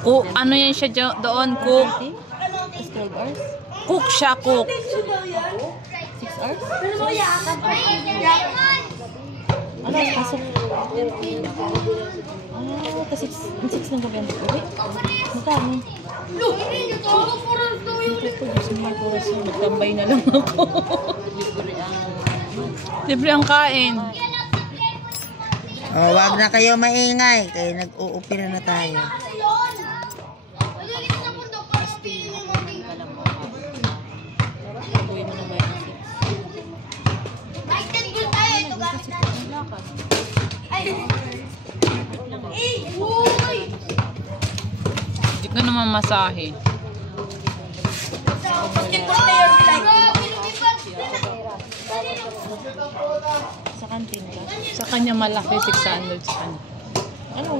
Cook, ano yan siya doon? Cook. 12 hours? Cook siya, cook. 6 hours? Ano, pasok? Kasi 6 ng gabi ang uwi. Magkano? Magtambay na lang ako. Libre ang kain. Oh, wag na kayo maingay. Kaya nag-uupira na tayo. Hindi ko naman masahe. Sa kantin ka? Sa kanya malaki, 600 sa kanya. Ano?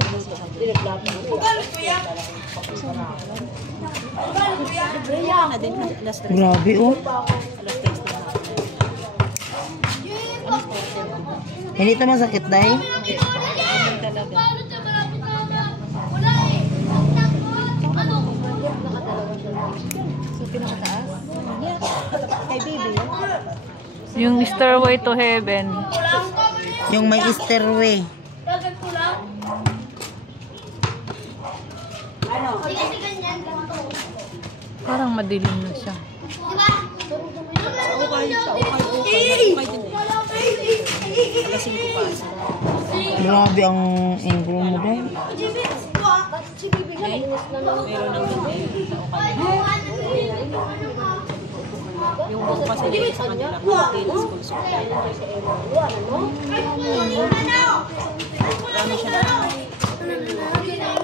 Grabe oh. Hindi ito masakit dahil? So, pinakataas? Kay baby? Yung Stairway to Heaven. Yung may stairway. Parang madilim na siya. Grabe ang ingro mo dahil. Yung buko kasi nila sa kanila, mga school supply. Marami siya na 3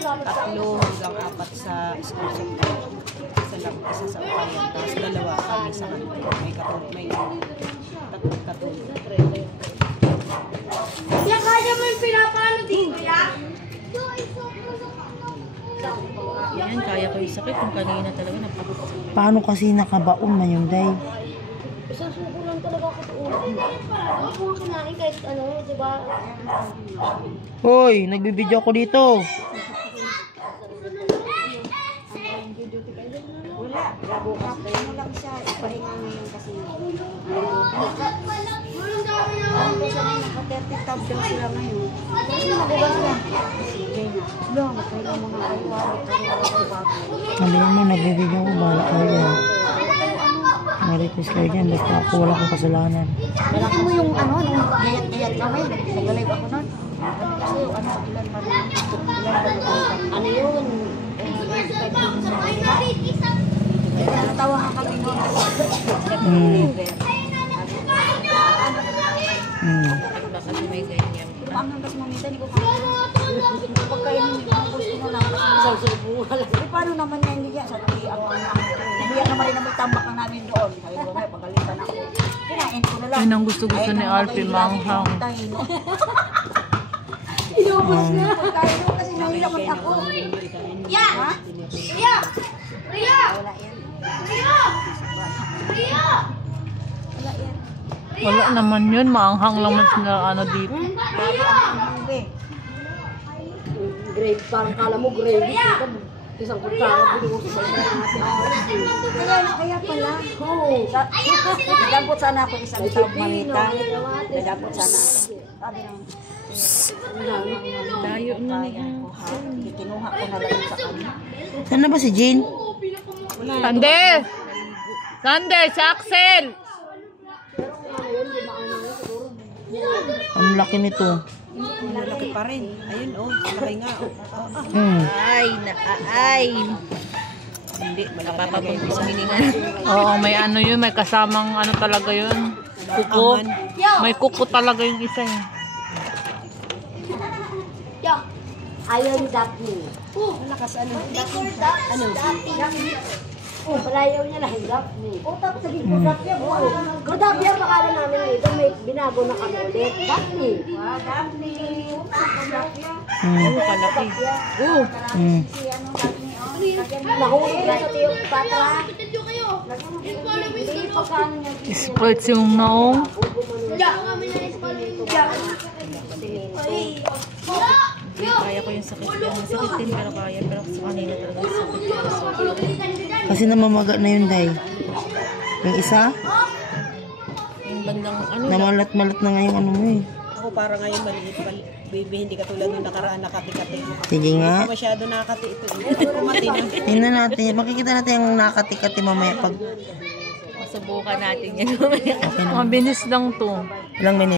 hanggang 4 sa school supply. Isa sa ukayan, tapos 2 kami sa kanila. May tatlong katulad. Kaya kaya mo yung pinapano din, kuya? Yan, kaya ko yung sakit. Kung kanina talaga napakasakit. Paano kasi nakabaon na yung dahil? Isang suko lang talaga ako sa ulo. Hindi ko nga kinain kahit ano, di ba? Hoy, nagbibideo ko dito. Wala. Bukas tayo mo lang siya. Ipahinga ngayon kasi. Naka-30 tab daw sila ngayon. Kasi magugas na. Sige na. Long, kaya mga kaiwari. Sabihin mo, nagbibideo ko. Bahala kayo dyan. Marites kayo dyan. Basta ako wala akong kasalanan. Malaki mo yung ano, nung gayat-gayat kami. Nag-live ako nun. Kasi yung ano, ilan pa rin. Ano yun? Natawa ka kami nun. Kasi may ganyan. Hanggang kasi mamita, hindi ko pagkainin ko gusto na lang kasi susubuhan. Paano naman yan niya? Sa tiyan ang hindi naman rin naman tambak na namin doon. Sabi ko nga, pagalitan ako. Kinain ko na lang. Yun ang gusto-gusto ni Alfie, manghang. Inubos na. Pagkain ko kasi nahilakot ako. Ria! Ria! Ria! Wala yan. Ria! Ria! Wala yan. Wala naman yun. Maanghang lang man sila ano dito. Grabe ang hangbe. Grade, parang kala mo grade. Isang kutsara, binuho sa bayan natin. Kaya pala. Nagabot sana ako isang tab malita. Nagabot sana ako. Sabi naman. Tayo na niya. Kinuha ko na lang sa kanya. Saan na ba si Jean? Sander! Sander! Si Axel! Ang laki nito. Malaki pa rin. Ayun, oh. Malaki nga, oh. Ay. Hindi, malaki sa hiningan. Oo, may ano yun. May kasamang ano talaga yun. Kuko. May kuko talaga yung isa eh. Yo! Ayaw ni Daphne. Malakas ano? Ano? Palayaw niya lang, Daphne. Tapos sa gitna Daphne. Daphne ang pangalan namin dito. May binago na kami ulit. Daphne. Daphne. Oo, kalaki. Nahulog na sa tiyo. Patra. Sports yung naong. Kami na masakit yan. Masakit din pero kaya. Pero sa kanina talaga sakit. Kasi namamaga na yun, Day. Yung isa, Yung bandang ano, namalat-malat na nga yung ano mo eh. ako para ngayon maliit pa. Baby, hindi katulad nung nakaraan nakati-kati. Sige nga. Masyado nakati ito. Kumati na. Tingnan natin. Makikita natin yung nakati-kati mamaya pag Subukan natin yan. Mabilis lang to. ilang minutes.